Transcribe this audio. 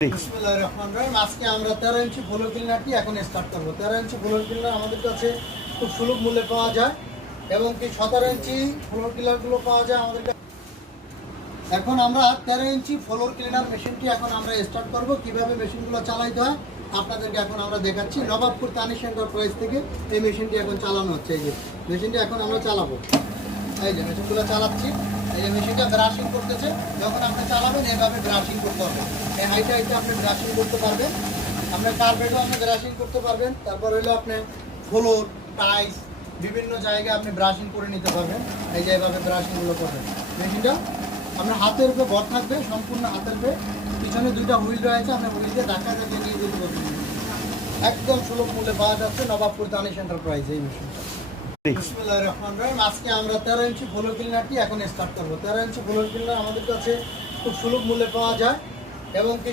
বিসমিল্লাহির রহমানির রহিম। আজকে আমরা 13 ইঞ্চি ফ্লোর ক্লিনারটি এখন স্টার্ট করব। 13 ইঞ্চি ফ্লোর ক্লিনার আমাদের কাছে খুব সুলভ মূল্যে পাওয়া যায় এবং কি 17 ইঞ্চি ফ্লোর ক্লিনারগুলো পাওয়া যায় আমাদের কাছে। এখন আমরা 13 ইঞ্চি ফ্লোর ক্লিনার মেশিনটি এখন আমরা স্টার্ট করব। কিভাবে মেশিনগুলো চালাইতে হয় আপনাদেরকে এখন আমরা দেখাচ্ছি। নবাবপুর তানিশ এন্টারপ্রাইজ থেকে এই মেশিনটি এখন চালানো হচ্ছে। এই যে মেশিনটি এখন আমরা চালাবো। এই যে মেশিনগুলো চালাচ্ছি। এই যে মেশিনটা ব্রাশিং করতেছে। যখন আপনি চালাবেন এভাবে ব্রাশিং করতে হবে। এই হাইটে আপনি ব্রাশিং করতে পারবেন। আপনার কার্পেটও আপনি ব্রাশিং করতে পারবেন। তারপর হইলো আপনি ফ্লোর, টাইলস বিভিন্ন জায়গায় আপনি ব্রাশিং করে নিতে পারবেন। এই যে এভাবে ব্রাশিংগুলো করবেন। মেশিনটা আপনার হাতের উপরে ভর থাকবে, সম্পূর্ণ হাতের উপরে। পিছনে দুইটা হুইল রয়েছে, আপনি হুইল দিয়ে ধাক্কা ধাক্কা নিয়ে যেতে পারবেন। একদম সুলভ মূল্যে পাওয়া যাচ্ছে নবাবপুর তানিশ এন্টারপ্রাইজ এই মেশিনটা। বিসমিল্লাহির রহমানির রহিম। আজকে আমরা 13 ইঞ্চি ফ্লোর ক্লিনারটি এখন স্টার্ট করব। 13 ইঞ্চি ফ্লোর ক্লিনার আমাদের কাছে খুব সুলভ মূল্যে পাওয়া যায় এবং কি